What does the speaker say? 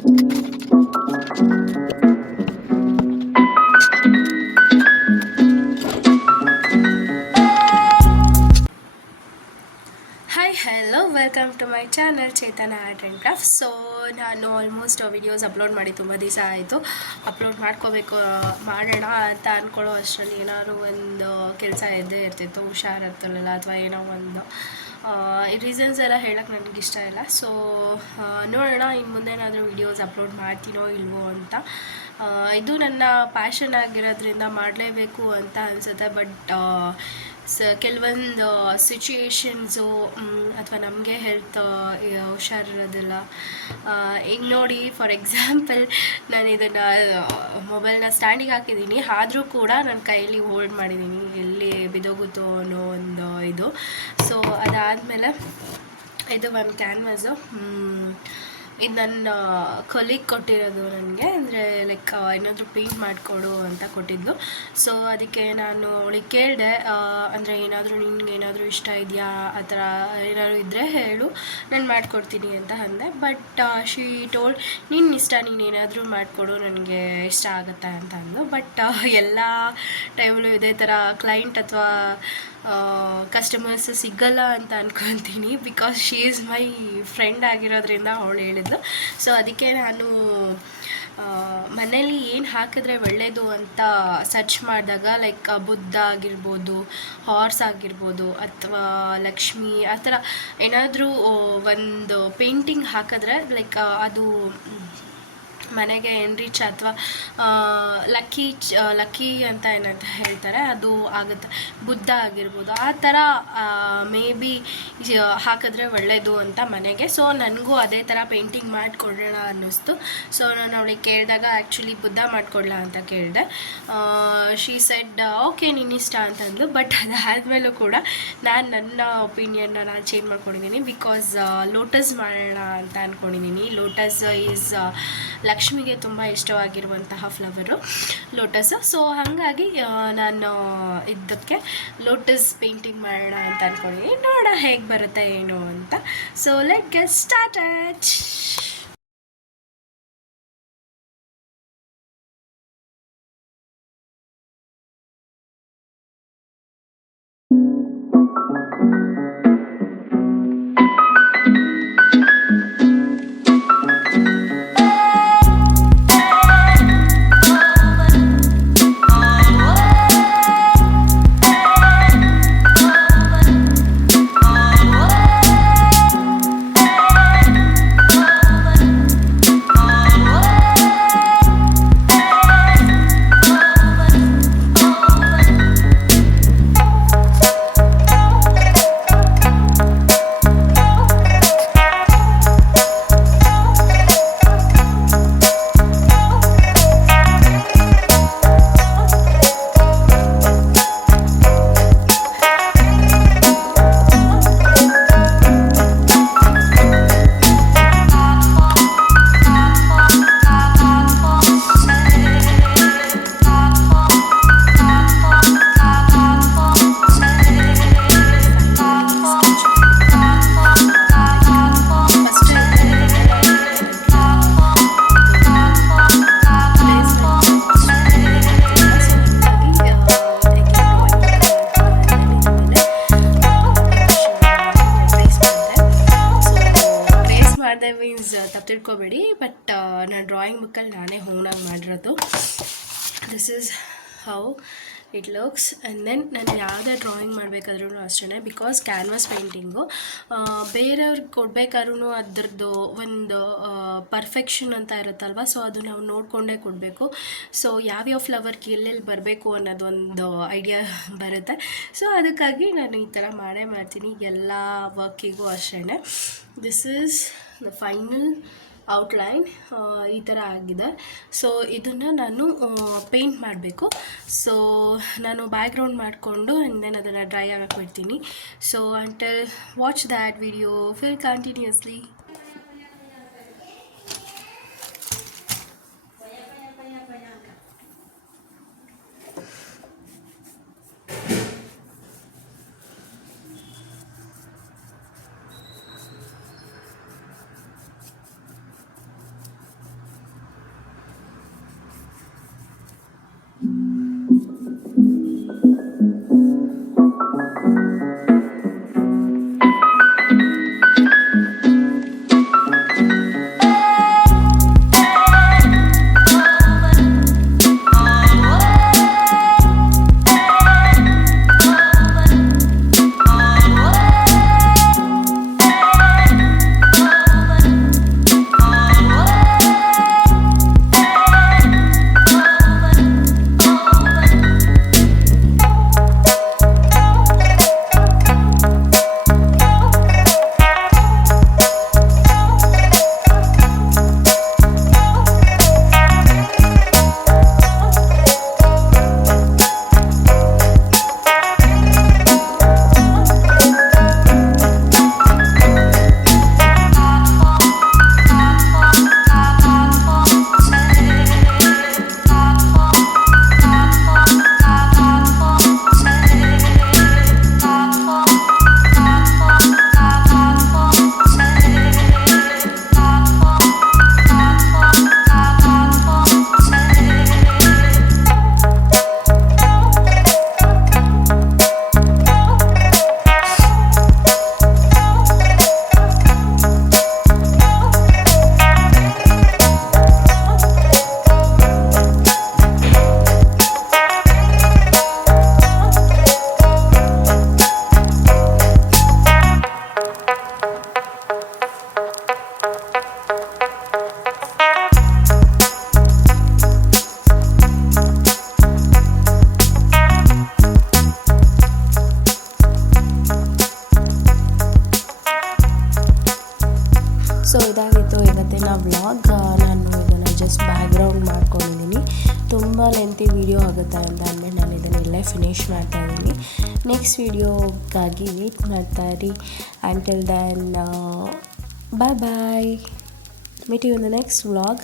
Hi hello welcome to my channel Chetana art and craft. So ನಾನು almost videos upload ಮಾಡಿ ತುಂಬ ದಿವಸ ಆಯಿತು. ಅಪ್ಲೋಡ್ ಮಾಡೋಣ ಅಂತ ಅಂದ್ಕೊಳ್ಳೋ ಅಷ್ಟರಲ್ಲಿ ಏನಾದ್ರು ಒಂದು ಕೆಲಸ ಇದ್ದೇ ಇರ್ತಿತ್ತು, ಹುಷಾರಿರ್ತಲ್ಲ ಅಥವಾ ಏನೋ ಒಂದು ರೀಸನ್ಸ್ ಎಲ್ಲ ಹೇಳೋಕ್ಕೆ ನನಗಿಷ್ಟ ಇಲ್ಲ. ಸೊ ನೋಡೋಣ ಇನ್ನು ಮುಂದೇನಾದರೂ ವಿಡಿಯೋಸ್ ಅಪ್ಲೋಡ್ ಮಾಡ್ತೀನೋ ಇಲ್ವೋ ಅಂತ. ಇದು ನನ್ನ ಪ್ಯಾಷನ್ ಆಗಿರೋದ್ರಿಂದ ಮಾಡಲೇಬೇಕು ಅಂತ ಅನಿಸುತ್ತೆ. ಬಟ್ ಕೆಲವೊಂದು ಸಿಚುಯೇಷನ್ಸು ಅಥವಾ ನಮಗೆ ಹೆಲ್ತ್ ಹುಷಾರಿರೋದಿಲ್ಲ. ಈಗ ನೋಡಿ, ಫಾರ್ ಎಕ್ಸಾಂಪಲ್ ನಾನು ಇದನ್ನು ಮೊಬೈಲ್ನ ಸ್ಟ್ಯಾಂಡಿಗೆ ಹಾಕಿದ್ದೀನಿ, ಆದರೂ ಕೂಡ ನನ್ನ ಕೈಯಲ್ಲಿ ಹೋಲ್ಡ್ ಮಾಡಿದ್ದೀನಿ, ಎಲ್ಲಿ ಬಿದ್ದೋಗುತ್ತೋ ಅನ್ನೋ ಒಂದು ಇದು. ಸೊ ಅದಾದಮೇಲೆ ಇದು ಒಂದು ಕ್ಯಾನ್ವಾಸು, ಇದು ನನ್ನ ಕೊಲೀಗ್ ಕೊಟ್ಟಿರೋದು ನನಗೆ. ಅಂದರೆ ಲೈಕ್ ಏನಾದರೂ ಪೇಂಟ್ ಮಾಡಿಕೊಡು ಅಂತ ಕೊಟ್ಟಿದ್ದು. ಸೊ ಅದಕ್ಕೆ ನಾನು ಅವಳಿಗೆ ಕೇಳಿದೆ, ಅಂದರೆ ಏನಾದರೂ ನಿನ್ಗೆ ಏನಾದರೂ ಇಷ್ಟ ಇದೆಯಾ, ಆ ಥರ ಏನಾದರೂ ಇದ್ದರೆ ಹೇಳು, ನಾನು ಮಾಡಿಕೊಡ್ತೀನಿ ಅಂತ ಅಂದೆ. ಬಟ್ ಶಿ ಟೋಲ್ಡ್, ನಿನ್ನ ಇಷ್ಟ, ನೀನೇನಾದರೂ ಮಾಡಿಕೊಡು, ನನಗೆ ಇಷ್ಟ ಆಗುತ್ತೆ ಅಂತ ಅಂದು. ಬಟ್ ಎಲ್ಲ ಟೈಮಲ್ಲೂ ಇದೇ ಥರ ಕ್ಲೈಂಟ್ ಅಥವಾ ಕಸ್ಟಮರ್ಸ್ ಸಿಗಲ್ಲ ಅಂತ ಅಂದ್ಕೊತೀನಿ. Because she is my friend ಆಗಿರೋದ್ರಿಂದ ಅವಳು ಹೇಳಿದ್ಲು. ಸೊ ಅದಕ್ಕೆ ನಾನು ಮನೇಲಿ ಏನು ಹಾಕಿದ್ರೆ ಒಳ್ಳೆಯದು ಅಂತ ಸರ್ಚ್ ಮಾಡಿದಾಗ, ಲೈಕ್ ಬುದ್ಧ ಆಗಿರ್ಬೋದು, ಹಾರ್ಸ್ ಆಗಿರ್ಬೋದು, ಅಥವಾ ಲಕ್ಷ್ಮಿ, ಆ ಥರ ಏನಾದರೂ ಒಂದು ಪೇಂಟಿಂಗ್ ಹಾಕಿದ್ರೆ ಲೈಕ್ ಅದು ಮನೆಗೆ ಎನ್ರಿಚ್ ಅಥವಾ ಲಕ್ಕಿ ಅಂತ ಏನಂತ ಹೇಳ್ತಾರೆ, ಅದು ಆಗುತ್ತೆ. ಬುದ್ಧ ಆಗಿರ್ಬೋದು, ಆ ಥರ ಮೇ ಬಿ ಹಾಕಿದ್ರೆ ಒಳ್ಳೆಯದು ಅಂತ ಮನೆಗೆ. ಸೊ ನನಗೂ ಅದೇ ಥರ ಪೇಂಟಿಂಗ್ ಮಾಡಿಕೊಡೋಣ ಅನ್ನಿಸ್ತು. ಸೊ ನಾನು ಅವಳಿಗೆ ಕೇಳಿದಾಗ ಆ್ಯಕ್ಚುಲಿ ಬುದ್ಧ ಮಾಡಿಕೊಡ್ಲಾ ಅಂತ ಕೇಳಿದೆ. ಶಿ ಸೆಡ್ ಓಕೆ, ನಿನ್ನಿಷ್ಟ ಅಂತಂದು. ಬಟ್ ಅದಾದಮೇಲೂ ಕೂಡ ನನ್ನ ಒಪಿನಿಯನ್ನ ನಾನು ಚೇಂಜ್ ಮಾಡ್ಕೊಂಡಿದ್ದೀನಿ. ಬಿಕಾಸ್ ಲೋಟಸ್ ಮಾಡೋಣ ಅಂತ ಅಂದ್ಕೊಂಡಿದ್ದೀನಿ. ಲೋಟಸ್ ಈಸ್ ಲಕ್ಷ್ಮಿಗೆ ತುಂಬ ಇಷ್ಟವಾಗಿರುವಂತಹ ಫ್ಲವರು ಲೋಟಸ್. ಸೊ ಹಾಗಾಗಿ ನಾನು ಇದಕ್ಕೆ ಲೋಟಸ್ ಪೇಂಟಿಂಗ್ ಮಾಡೋಣ ಅಂತ ಅಂದ್ಕೊಂಡಿದ್ದೀನಿ. ನೋಡೋಣ ಹೇಗೆ ಬರುತ್ತೆ ಏನು ಅಂತ. So let get started. Means ತಪ್ಪು ತಿಳ್ಕೊಬೇಡಿ. ಬಟ್ ನಾನು ಡ್ರಾಯಿಂಗ್ ಬುಕ್ಕಲ್ಲಿ ನಾನೇ ಓನಾಗಿ ಮಾಡಿರೋದು. This is how it looks. And then ನಾನು ಯಾವುದೇ ಡ್ರಾಯಿಂಗ್ ಮಾಡಬೇಕಾದ್ರೂ ಅಷ್ಟೇ, ಬಿಕಾಸ್ ಕ್ಯಾನ್ವಾಸ್ ಪೇಂಟಿಂಗು ಬೇರೆಯವ್ರಿಗೆ ಕೊಡಬೇಕಾದ್ರೂ ಅದರದ್ದು ಒಂದು ಪರ್ಫೆಕ್ಷನ್ ಅಂತ ಇರುತ್ತಲ್ವ. ಸೊ ಅದು ನಾವು ನೋಡಿಕೊಂಡೇ ಕೊಡಬೇಕು. ಸೊ ಯಾವ್ಯಾವ ಫ್ಲವರ್ಗೆ ಎಲ್ಲೆಲ್ಲಿ ಬರಬೇಕು ಅನ್ನೋದೊಂದು ಐಡಿಯಾ ಬರುತ್ತೆ. ಸೊ ಅದಕ್ಕಾಗಿ ನಾನು ಈ ಥರ ಮಾಡೇ ಮಾಡ್ತೀನಿ ಎಲ್ಲ ವರ್ಕಿಗೂ ಅಷ್ಟೇ. This is the final outline. ಈ ಥರ ಆಗಿದೆ. ಸೊ ಇದನ್ನು ನಾನು ಪೇಂಟ್ ಮಾಡಬೇಕು. ಸೊ ನಾನು ಬ್ಯಾಕ್ಗ್ರೌಂಡ್ ಮಾಡಿಕೊಂಡು ಆ್ಯಂಡ್ ದೆನ್ ಅದನ್ನು ಡ್ರೈ ಆಗಕ್ಕೆ ಬಿಡ್ತೀನಿ. So until watch that video fill continuously. So ಇದಾಗಿತ್ತು ಇವತ್ತಿನ ವ್ಲಾಗ್. ನಾನು ಇದನ್ನು ಜಸ್ಟ್ ಬ್ಯಾಕ್ಗ್ರೌಂಡ್ ಮಾಡ್ಕೊಂಡಿದ್ದೀನಿ. ತುಂಬ ಲೆಂತಿ ವಿಡಿಯೋ ಆಗುತ್ತೆ ಅಂತ ಅಂದ್ಬಿಟ್ಟು ನಾನು ಇದನ್ನು ಇಲ್ಲೇ ಫಿನಿಷ್ ಮಾಡ್ತಾಯಿದ್ದೀನಿ. ನೆಕ್ಸ್ಟ್ ವಿಡಿಯೋಗಾಗಿ ವೇಟ್ ಮಾಡ್ತಾಯಿರಿ. Until then, bye bye. Meet you in the next vlog.